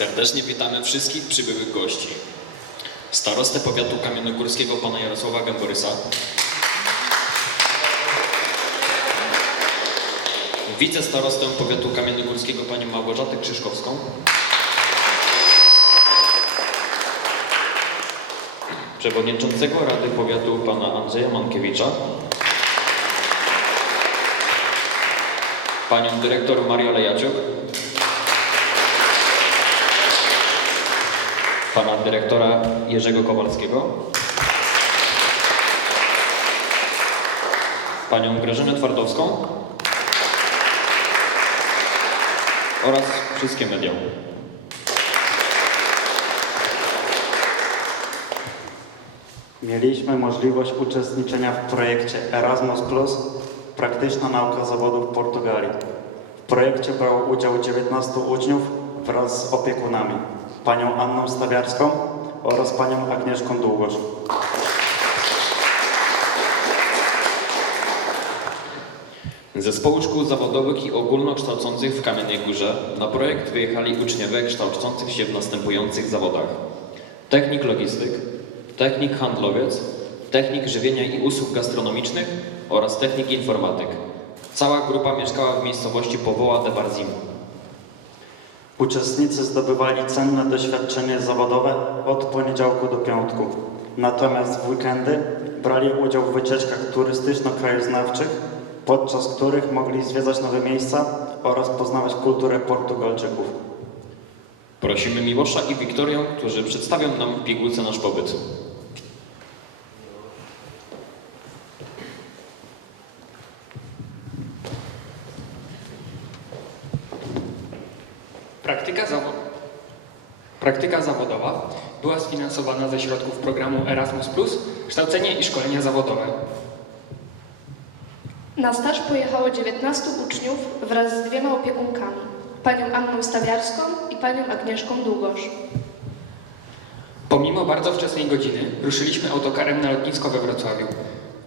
Serdecznie witamy wszystkich przybyłych gości. Starostę powiatu kamiennogórskiego pana Jarosława Gęborysa. Wicestarostę powiatu kamiennogórskiego panią Małgorzatę Krzyżkowską. Przewodniczącego Rady Powiatu pana Andrzeja Mankiewicza. Panią dyrektor Mariolę Jaciuk. Pana dyrektora Jerzego Kowalskiego. Panią Grażynę Twardowską. Oraz wszystkie media. Mieliśmy możliwość uczestniczenia w projekcie Erasmus Plus Praktyczna nauka zawodów w Portugalii. W projekcie brało udział 19 uczniów wraz z opiekunami, panią Anną Stawiarską oraz panią Agnieszką Długosz. Zespołu szkół zawodowych i ogólnokształcących w Kamiennej Górze na projekt wyjechali uczniowie kształcących się w następujących zawodach. Technik logistyk, technik handlowiec, technik żywienia i usług gastronomicznych oraz technik informatyk. Cała grupa mieszkała w miejscowości Powoła de Barzim. Uczestnicy zdobywali cenne doświadczenie zawodowe od poniedziałku do piątku. Natomiast w weekendy brali udział w wycieczkach turystyczno-krajoznawczych, podczas których mogli zwiedzać nowe miejsca oraz poznawać kulturę Portugalczyków. Prosimy Miłosza i Wiktorię, którzy przedstawią nam w pigułce nasz pobyt. Praktyka, zawo- Praktyka zawodowa była sfinansowana ze środków programu Erasmus, kształcenie i szkolenia zawodowe. Na staż pojechało 19 uczniów wraz z dwiema opiekunkami, panią Anną Stawiarską i panią Agnieszką Długosz. Pomimo bardzo wczesnej godziny ruszyliśmy autokarem na lotnisko we Wrocławiu.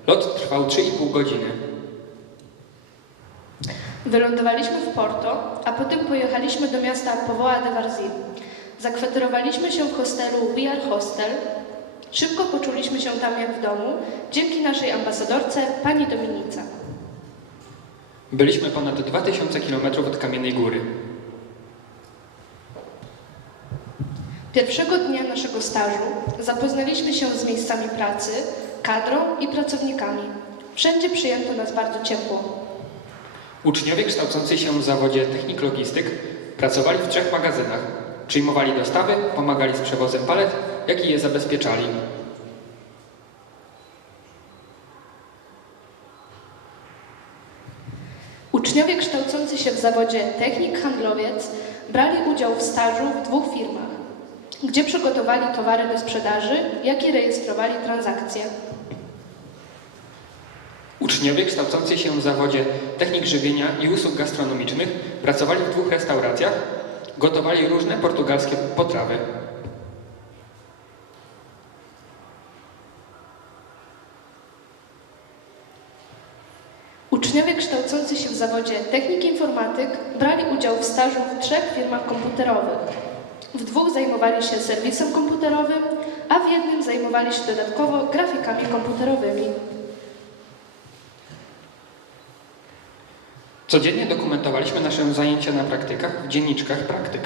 Lot trwał 3,5 godziny. Wylądowaliśmy w Porto, a potem pojechaliśmy do miasta Powoła de Varzim. Zakwaterowaliśmy się w hostelu Are Hostel. Szybko poczuliśmy się tam jak w domu, dzięki naszej ambasadorce, pani Dominice. Byliśmy ponad 2000 km od Kamiennej Góry. Pierwszego dnia naszego stażu zapoznaliśmy się z miejscami pracy, kadrą i pracownikami. Wszędzie przyjęto nas bardzo ciepło. Uczniowie kształcący się w zawodzie technik logistyk pracowali w trzech magazynach. Przyjmowali dostawy, pomagali z przewozem palet, jak i je zabezpieczali. Uczniowie kształcący się w zawodzie technik-handlowiec brali udział w stażu w dwóch firmach, gdzie przygotowali towary do sprzedaży, jak i rejestrowali transakcje. Uczniowie kształcący się w zawodzie technik żywienia i usług gastronomicznych pracowali w dwóch restauracjach, gotowali różne portugalskie potrawy. Uczniowie kształcący się w zawodzie technik informatyk brali udział w stażu w trzech firmach komputerowych. W dwóch zajmowali się serwisem komputerowym, a w jednym zajmowali się dodatkowo grafikami komputerowymi. Codziennie dokumentowaliśmy nasze zajęcia na praktykach w dzienniczkach praktyk.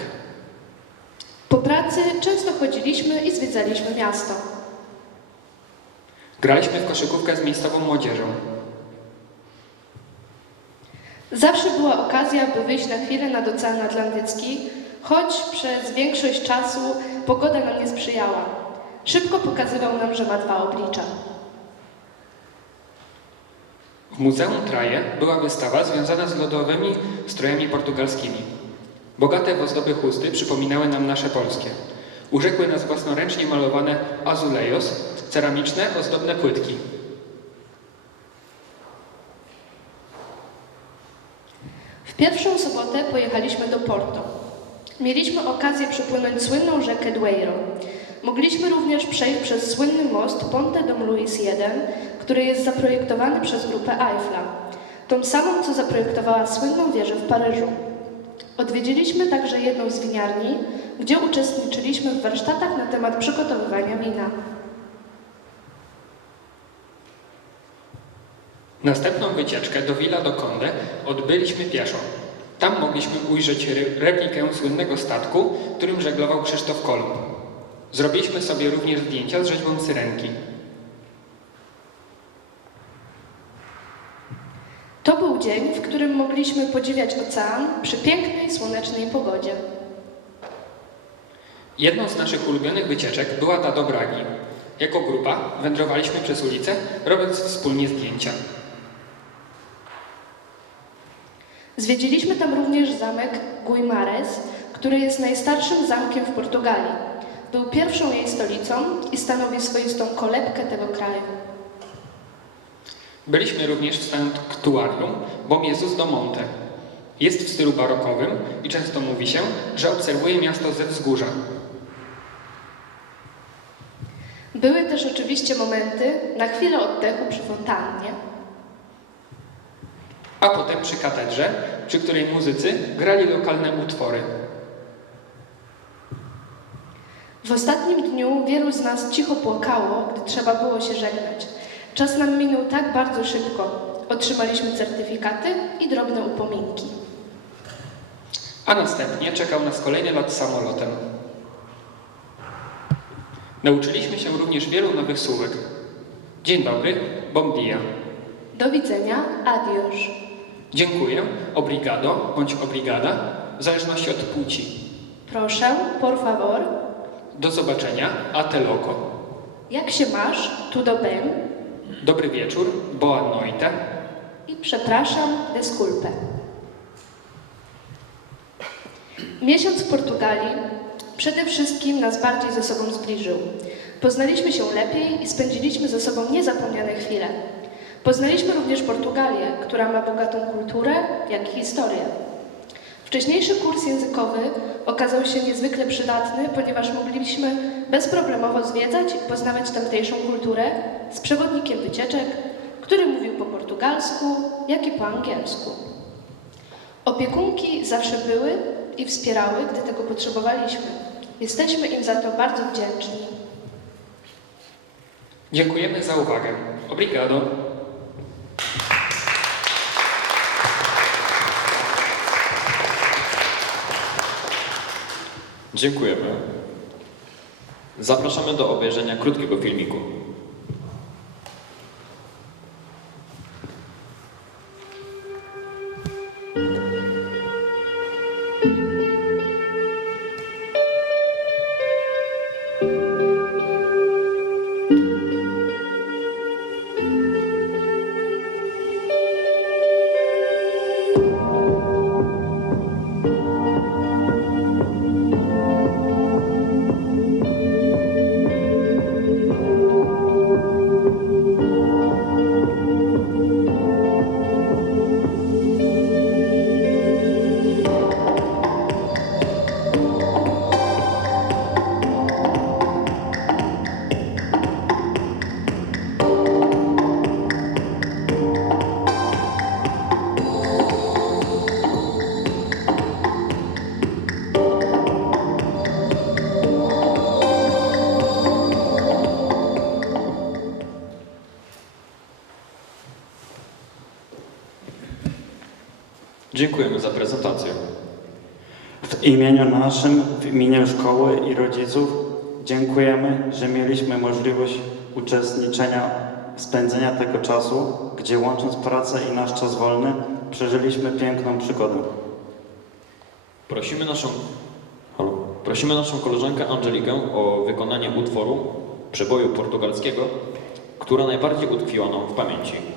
Po pracy często chodziliśmy i zwiedzaliśmy miasto. Graliśmy w koszykówkę z miejscową młodzieżą. Zawsze była okazja, by wyjść na chwilę nad Ocean Atlantycki, choć przez większość czasu pogoda nam nie sprzyjała. Szybko pokazywał nam, że ma dwa oblicza. W Muzeum Traje była wystawa związana z lodowymi strojami portugalskimi. Bogate w ozdoby chusty przypominały nam nasze polskie. Urzekły nas własnoręcznie malowane azulejos, ceramiczne, ozdobne płytki. W pierwszą sobotę pojechaliśmy do Porto. Mieliśmy okazję przepłynąć słynną rzekę Dueiro. Mogliśmy również przejść przez słynny most Ponte Dom Luis I, który jest zaprojektowany przez grupę Eiffla, tą samą, co zaprojektowała słynną wieżę w Paryżu. Odwiedziliśmy także jedną z winiarni, gdzie uczestniczyliśmy w warsztatach na temat przygotowywania wina. Następną wycieczkę do Villa do Conde odbyliśmy pieszo. Tam mogliśmy ujrzeć re- replikę słynnego statku, którym żeglował Krzysztof Kolumb. Zrobiliśmy sobie również zdjęcia z rzeźbą syrenki. To był dzień, w którym mogliśmy podziwiać ocean przy pięknej, słonecznej pogodzie. Jedną z naszych ulubionych wycieczek była ta do Bragi. Jako grupa wędrowaliśmy przez ulicę, robiąc wspólnie zdjęcia. Zwiedziliśmy tam również zamek Guimares, który jest najstarszym zamkiem w Portugalii. Był pierwszą jej stolicą i stanowi swoistą kolebkę tego kraju. Byliśmy również w sanktuarium Bom Jezus do Monte. Jest w stylu barokowym i często mówi się, że obserwuje miasto ze wzgórza. Były też oczywiście momenty na chwilę oddechu przy fontannie. A potem przy katedrze, przy której muzycy grali lokalne utwory. W ostatnim dniu wielu z nas cicho płakało, gdy trzeba było się żegnać. Czas nam minął tak bardzo szybko. Otrzymaliśmy certyfikaty i drobne upominki. A następnie czekał nas kolejny lot samolotem. Nauczyliśmy się również wielu nowych słówek. Dzień dobry, bom dia. Do widzenia, adios. Dziękuję, obrigado bądź obrigada, w zależności od płci. Proszę, por favor. Do zobaczenia, a te loco. Jak się masz? Tudo bem? Dobry wieczór, boa noite. I przepraszam, disculpe. Miesiąc w Portugalii przede wszystkim nas bardziej ze sobą zbliżył. Poznaliśmy się lepiej i spędziliśmy ze sobą niezapomniane chwile. Poznaliśmy również Portugalię, która ma bogatą kulturę, jak i historię. Wcześniejszy kurs językowy okazał się niezwykle przydatny, ponieważ mogliśmy bezproblemowo zwiedzać i poznawać tamtejszą kulturę z przewodnikiem wycieczek, który mówił po portugalsku, jak i po angielsku. Opiekunki zawsze były i wspierały, gdy tego potrzebowaliśmy. Jesteśmy im za to bardzo wdzięczni. Dziękujemy za uwagę. Obrigado. Dziękujemy. Zapraszamy do obejrzenia krótkiego filmiku. Dziękujemy za prezentację. W imieniu naszym, w imieniu szkoły i rodziców dziękujemy, że mieliśmy możliwość uczestniczenia, spędzenia tego czasu, gdzie łącząc pracę i nasz czas wolny, przeżyliśmy piękną przygodę. Prosimy naszą, halo, prosimy naszą koleżankę Angelikę o wykonanie utworu przeboju portugalskiego, która najbardziej utkwiła nam w pamięci.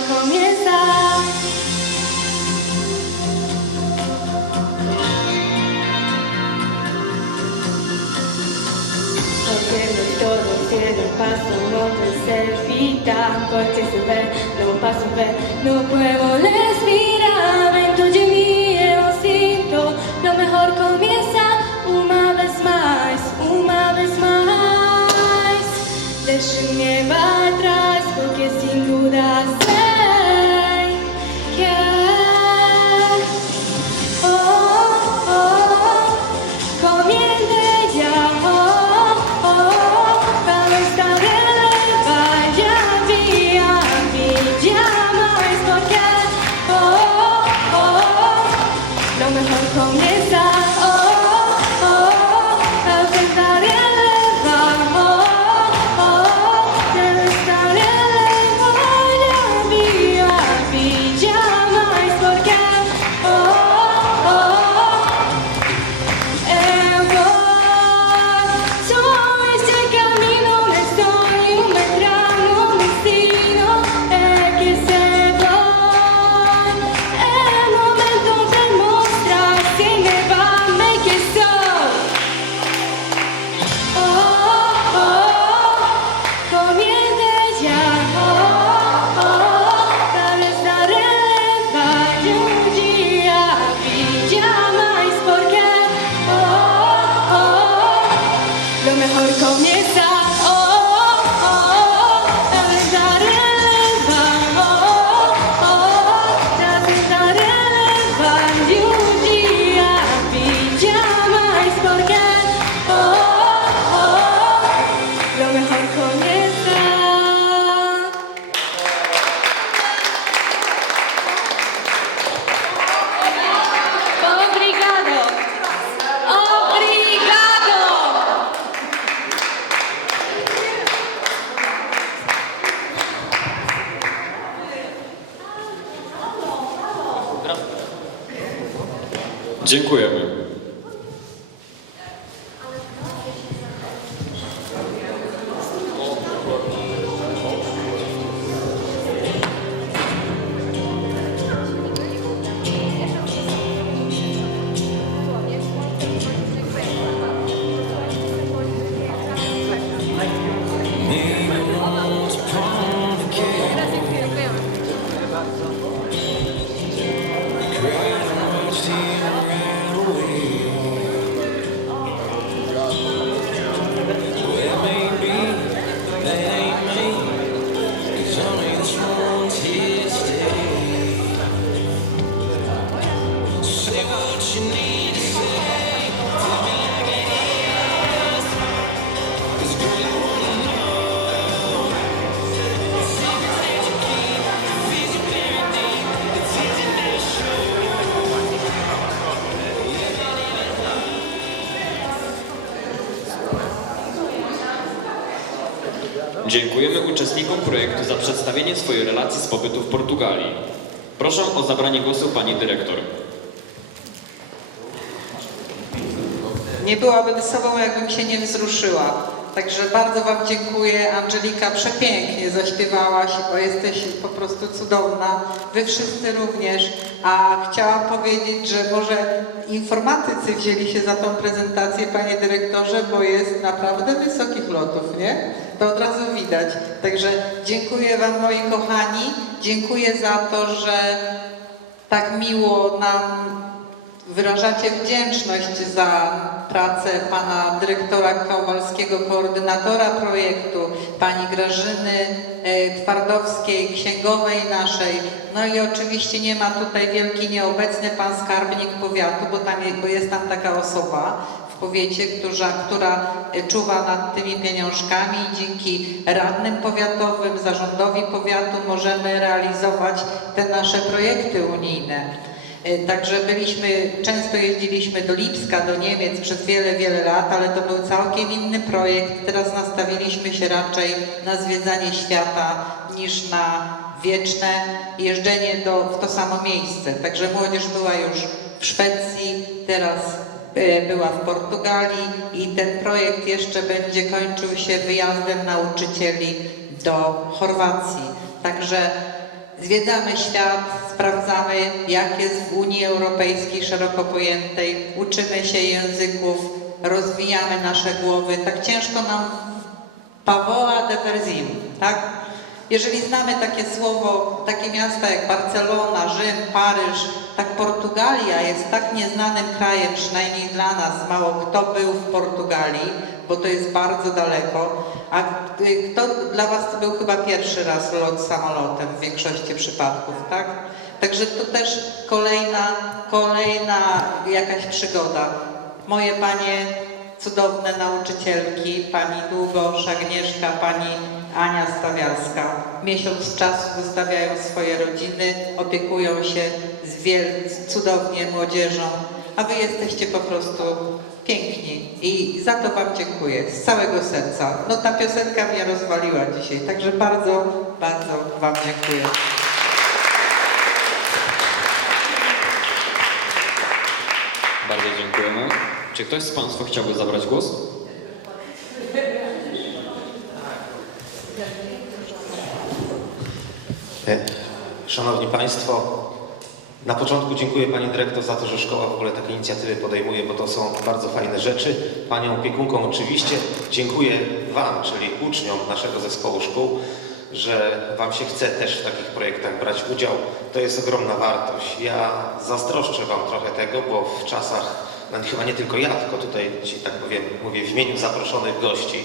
comienza. Porque no todo tiene paso, no puede ser vital, porque se ve. Dziękujemy uczestnikom projektu za przedstawienie swojej relacji z pobytu w Portugalii. Proszę o zabranie głosu pani dyrektor. Nie byłabym sobą, jakbym się nie wzruszyła. Także bardzo Wam dziękuję. Angelika przepięknie zaśpiewałaś, bo jesteś po prostu cudowna. Wy wszyscy również. A chciałam powiedzieć, że może informatycy wzięli się za tą prezentację, Panie Dyrektorze, bo jest naprawdę wysokich lotów, nie? To od razu widać. Także dziękuję Wam, moi kochani. Dziękuję za to, że tak miło nam wyrażacie wdzięczność za pracę pana dyrektora Kowalskiego, koordynatora projektu, pani Grażyny e, Twardowskiej, księgowej naszej. No i oczywiście nie ma tutaj wielki nieobecny pan skarbnik powiatu, bo, tam, bo jest tam taka osoba powiecie, która, która e, czuwa nad tymi pieniążkami i dzięki radnym powiatowym, zarządowi powiatu możemy realizować te nasze projekty unijne. E, Także byliśmy, często jeździliśmy do Lipska, do Niemiec przez wiele, wiele lat, ale to był całkiem inny projekt. Teraz nastawiliśmy się raczej na zwiedzanie świata niż na wieczne jeżdżenie do, w to samo miejsce. Także młodzież była już w Szwecji, teraz była w Portugalii i ten projekt jeszcze będzie kończył się wyjazdem nauczycieli do Chorwacji. Także Zwiedzamy świat, sprawdzamy, jak jest w Unii Europejskiej szeroko pojętej, uczymy się języków, rozwijamy nasze głowy. Tak ciężko nam Pavoa de Verzim, tak? Jeżeli znamy takie słowo, takie miasta jak Barcelona, Rzym, Paryż, tak Portugalia jest tak nieznanym krajem, przynajmniej dla nas. Mało kto był w Portugalii, bo to jest bardzo daleko. A y, kto dla Was to był chyba pierwszy raz lot samolotem w większości przypadków, tak? Także to też kolejna, kolejna jakaś przygoda. Moje panie cudowne nauczycielki, pani Długosz, Agnieszka, pani Ania Stawiarska. Miesiąc czasu zostawiają swoje rodziny, opiekują się z wiel, cudownie młodzieżą, a wy jesteście po prostu piękni i za to wam dziękuję z całego serca. No ta piosenka mnie rozwaliła dzisiaj, także bardzo, bardzo wam dziękuję. Bardzo dziękujemy. Czy ktoś z Państwa chciałby zabrać głos? E, Szanowni Państwo, na początku dziękuję Pani Dyrektor za to, że szkoła w ogóle takie inicjatywy podejmuje, bo to są bardzo fajne rzeczy. Panią opiekunkom oczywiście dziękuję Wam, czyli uczniom naszego zespołu szkół, że Wam się chce też w takich projektach brać udział. To jest ogromna wartość. Ja zazdroszczę Wam trochę tego, bo w czasach, no chyba nie tylko ja, tylko tutaj, tak powiem, mówię w imieniu zaproszonych gości,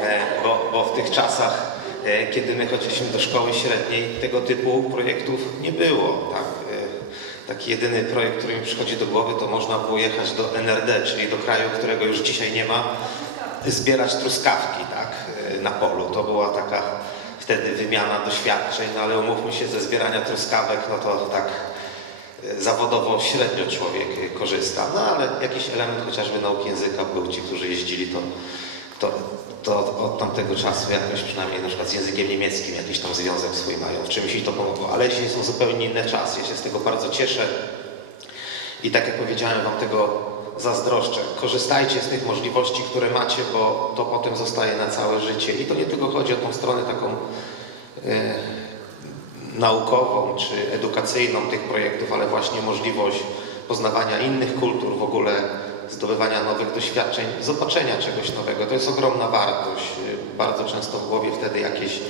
e, bo, bo w tych czasach kiedy my chodziliśmy do szkoły średniej, tego typu projektów nie było. Tak? E, Taki jedyny projekt, który mi przychodzi do głowy, to można było jechać do NRD, czyli do kraju, którego już dzisiaj nie ma, zbierać truskawki tak? e, na polu. To była taka wtedy wymiana doświadczeń, no ale umówmy się, ze zbierania truskawek, no to tak e, zawodowo średnio człowiek e, korzysta. No ale jakiś element chociażby nauki języka był, ci, którzy jeździli, to to, to od tamtego czasu jakoś przynajmniej na przykład z językiem niemieckim jakiś tam związek swój mają, w czymś mi to pomogło, ale dzisiaj są zupełnie inne czasy, ja się z tego bardzo cieszę. I tak jak powiedziałem Wam tego zazdroszczę. Korzystajcie z tych możliwości, które macie, bo to potem zostaje na całe życie. I to nie tylko chodzi o tą stronę taką e, naukową czy edukacyjną tych projektów, ale właśnie możliwość poznawania innych kultur, w ogóle zdobywania nowych doświadczeń, zobaczenia czegoś nowego. To jest ogromna wartość. Bardzo często w głowie wtedy jakieś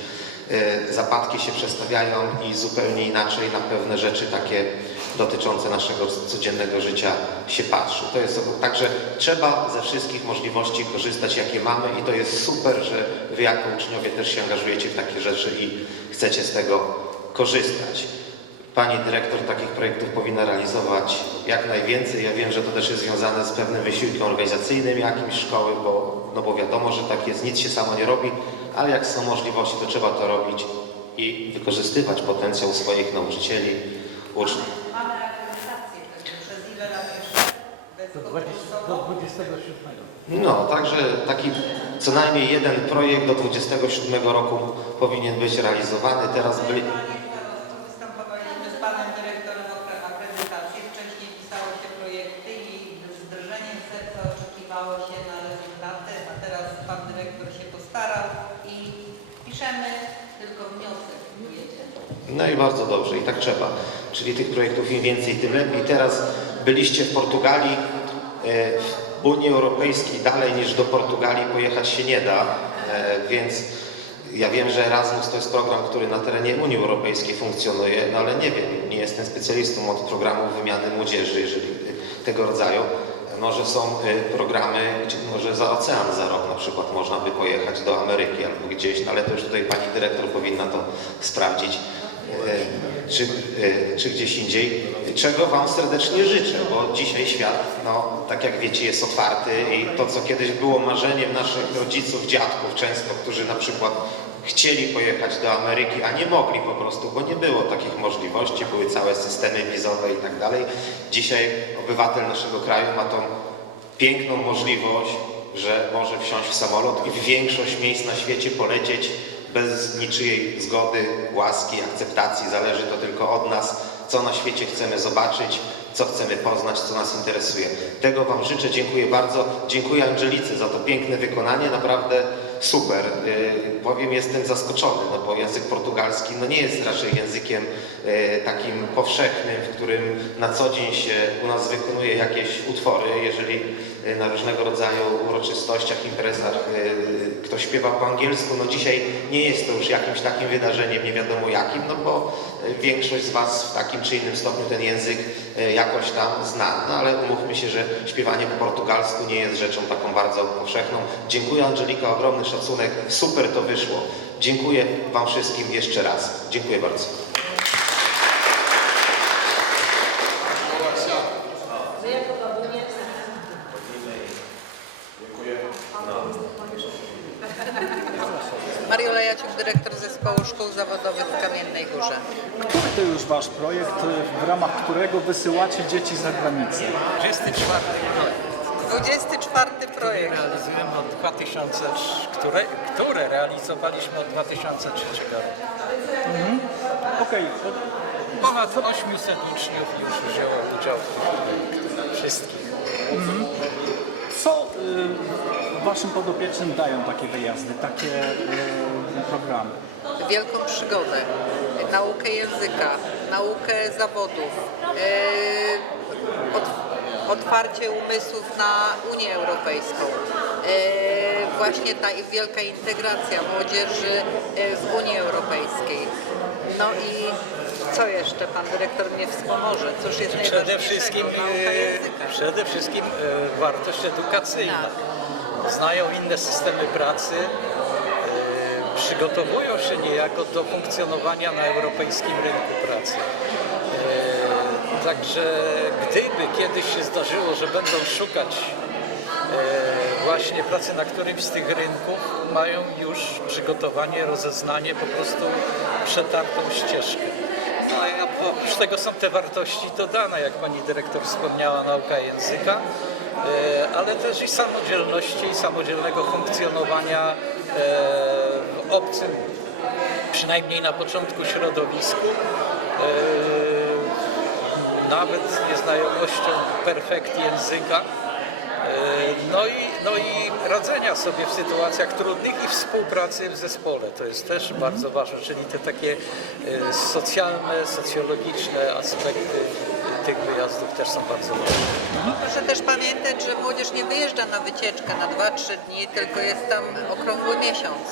e, zapadki się przestawiają i zupełnie inaczej na pewne rzeczy takie dotyczące naszego codziennego życia się patrzy. To jest także trzeba ze wszystkich możliwości korzystać, jakie mamy i to jest super, że wy jako uczniowie też się angażujecie w takie rzeczy i chcecie z tego korzystać. Pani dyrektor takich projektów powinna realizować jak najwięcej. Ja wiem, że to też jest związane z pewnym wysiłkiem organizacyjnym jakimś szkoły, bo, no bo wiadomo, że tak jest, nic się samo nie robi, ale jak są możliwości, to trzeba to robić i wykorzystywać potencjał swoich nauczycieli, uczniów. Mamy akredytację, także przez ile lat jeszcze? Do 27. No, także taki co najmniej jeden projekt do 27 roku powinien być realizowany. Teraz byli... Panie Karolku, występowaliśmy z panem dyrektorem o akredytację. Wcześniej pisało się projekty i z drżeniem serca oczekiwało się na rezultaty, a teraz pan dyrektor się postarał i piszemy tylko wniosek. Wiecie. No i bardzo dobrze, i tak trzeba. Czyli tych projektów im więcej, tym lepiej. Teraz byliście w Portugalii, e, w Unii Europejskiej dalej niż do Portugalii pojechać się nie da, e, więc ja wiem, że Erasmus to jest program, który na terenie Unii Europejskiej funkcjonuje, no ale nie wiem, nie jestem specjalistą od programów wymiany młodzieży, jeżeli tego rodzaju. Może są e, programy, gdzie może za ocean za rok na przykład można by pojechać do Ameryki albo gdzieś, no ale to już tutaj pani dyrektor powinna to sprawdzić. E, czy, e, czy gdzieś indziej, czego Wam serdecznie życzę, bo dzisiaj świat, no, tak jak wiecie, jest otwarty i to, co kiedyś było marzeniem naszych rodziców, dziadków często, którzy na przykład chcieli pojechać do Ameryki, a nie mogli po prostu, bo nie było takich możliwości, były całe systemy wizowe i tak dalej. Dzisiaj obywatel naszego kraju ma tą piękną możliwość, że może wsiąść w samolot i w większość miejsc na świecie polecieć bez niczyjej zgody, łaski, akceptacji. Zależy to tylko od nas, co na świecie chcemy zobaczyć, co chcemy poznać, co nas interesuje. Tego Wam życzę, dziękuję bardzo. Dziękuję Angelice za to piękne wykonanie, naprawdę super. Powiem, jestem zaskoczony, no bo język portugalski no nie jest raczej językiem yy, takim powszechnym, w którym na co dzień się u nas wykonuje jakieś utwory, jeżeli yy, na różnego rodzaju uroczystościach, imprezach ktoś śpiewa po angielsku, no dzisiaj nie jest to już jakimś takim wydarzeniem nie wiadomo jakim, no bo większość z Was w takim czy innym stopniu ten język jakoś tam zna, no ale umówmy się, że śpiewanie po portugalsku nie jest rzeczą taką bardzo powszechną. Dziękuję Angelika, ogromny szacunek, super to wyszło. Dziękuję Wam wszystkim jeszcze raz. Dziękuję bardzo. Mariola Jaciuk, dyrektor Zespołu Szkół Zawodowych w Kamiennej Górze. Który to już Wasz projekt, w ramach którego wysyłacie dzieci za granicę? 24 24 projekt. realizujemy od 2000, które, które realizowaliśmy od 2003 roku. Okej, to Ponad 800 uczniów już wzięło udział w tych projektach. Wszystkich. co y, Waszym podopiecznym dają takie wyjazdy, takie y, programy? Wielką przygodę, naukę języka, naukę zawodów, e, ot- otwarcie umysłów na Unię Europejską. E, właśnie ta wielka integracja młodzieży e, w Unii Europejskiej. No i co jeszcze pan dyrektor mnie wspomoże? Cóż jest Przede wszystkim, e, przede wszystkim wartość edukacyjna. Znają inne systemy pracy, przygotowują się niejako do funkcjonowania na europejskim rynku pracy. Także gdyby kiedyś się zdarzyło, że będą szukać e, właśnie pracy na którymś z tych rynków, mają już przygotowanie, rozeznanie, po prostu przetartą ścieżkę. No a oprócz tego są te wartości dodane, jak pani dyrektor wspomniała, nauka języka, e, ale też i samodzielności, i samodzielnego funkcjonowania e, w obcym, przynajmniej na początku środowisku, nawet z nieznajomością perfekt języka. E, No i, no i radzenia sobie w sytuacjach trudnych i współpracy w zespole. To jest też bardzo ważne, czyli te takie e, socjalne, socjologiczne aspekty tych wyjazdów też są bardzo ważne. Proszę też pamiętać, że młodzież nie wyjeżdża na wycieczkę na 2-3 dni, tylko jest tam okrągły miesiąc.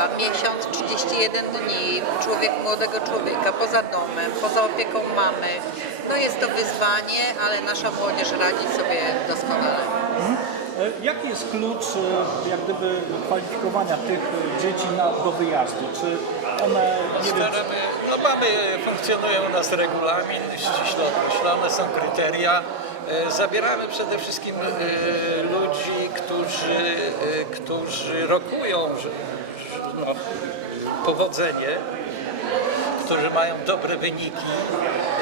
A miesiąc, 31 dni, człowiek młodego człowieka poza domem, poza opieką mamy. No jest to wyzwanie, ale nasza młodzież radzi sobie doskonale. E, Jaki jest klucz e, jak gdyby kwalifikowania tych e, dzieci na, do wyjazdu? Czy one, nie wiem, Staramy, no mamy, funkcjonują u nas regulamin, ściśle określone są kryteria. Zabieramy przede wszystkim ludzi, którzy, którzy rokują no, powodzenie, którzy mają dobre wyniki,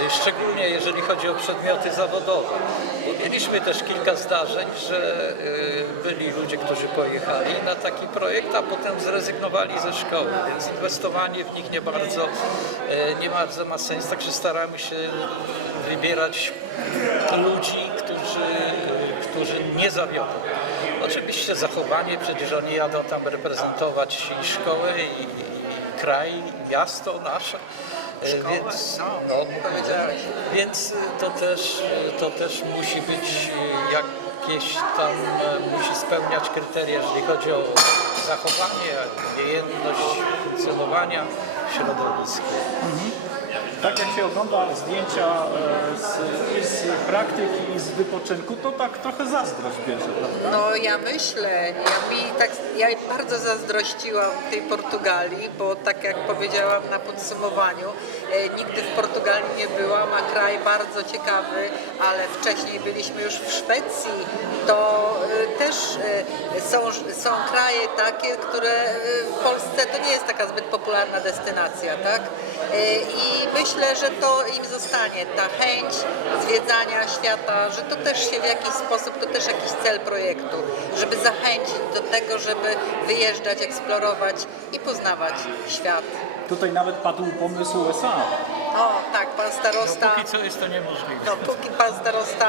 e, szczególnie jeżeli chodzi o przedmioty zawodowe. Bo mieliśmy też kilka zdarzeń, że e, byli ludzie, którzy pojechali na taki projekt, a potem zrezygnowali ze szkoły, więc inwestowanie w nich nie bardzo, e, nie bardzo ma sens, także staramy się wybierać ludzi, którzy, którzy nie zawiodą. Oczywiście zachowanie, przecież oni jadą tam reprezentować i szkołę, i kraj, miasto nasze. E, Więc, no, Powiedziałeś. więc to też, to też musi być jakieś tam, e, musi spełniać kryteria, jeżeli chodzi o zachowanie, umiejętność funkcjonowania w środowisku. Tak jak się ogląda zdjęcia e, z, z praktyki i z wypoczynku, to tak trochę zazdrość bierze, prawda? No ja myślę, ja, mi tak, ja bardzo zazdrościłam tej Portugalii, bo tak jak powiedziałam na podsumowaniu, e, nigdy w Portugalii nie byłam, a kraj bardzo ciekawy, ale wcześniej byliśmy już w Szwecji, to e, też są, są kraje takie, które w Polsce to nie jest taka zbyt popularna destynacja, tak? E, I myślę, że to im zostanie, ta chęć zwiedzania świata, że to też się w jakiś sposób, to też jakiś cel projektu, żeby zachęcić do tego, żeby wyjeżdżać, eksplorować i poznawać świat. Tutaj nawet padł pomysł USA. O, tak, pan starosta, Póki co jest to niemożliwe. no póki pan starosta,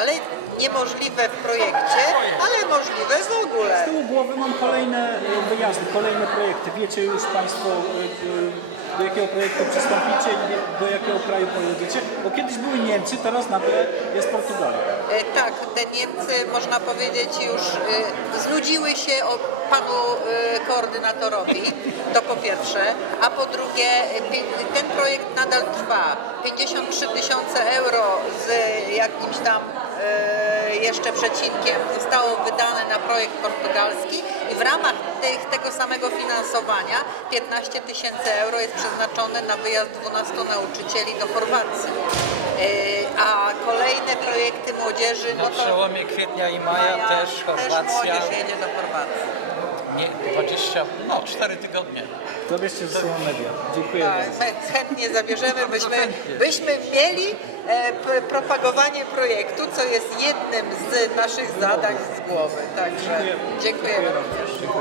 ale niemożliwe w projekcie, ale możliwe w ogóle. Z tyłu głowy mam kolejne wyjazdy, kolejne projekty. Wiecie już Państwo, e, e, do jakiego projektu przystąpicie i do jakiego kraju pojedziecie? Bo kiedyś były Niemcy, teraz nagle jest Portugalia. E, Tak, te Niemcy, można powiedzieć, już e, znudziły się o panu e, koordynatorowi, to po pierwsze, a po drugie, ten projekt nadal trwa. 53 tysiące euro z jakimś tam jeszcze przecinkiem zostało wydane na projekt portugalski i w ramach tych, tego samego finansowania 15 tysięcy euro jest przeznaczone na wyjazd 12 nauczycieli do Chorwacji. E, A kolejne projekty młodzieży, Na no to przełomie kwietnia i maja też też Chorwacja. młodzież jedzie do Chorwacji. Nie, 20, no 4 tygodnie. Zabierzcie ze sobą media. Dziękuję Tak, bardzo. chętnie zabierzemy, byśmy, chętnie. byśmy mieli e, p- propagowanie projektu, co jest jednym z naszych zadań z głowy. Także Dziękuję. dziękujemy również.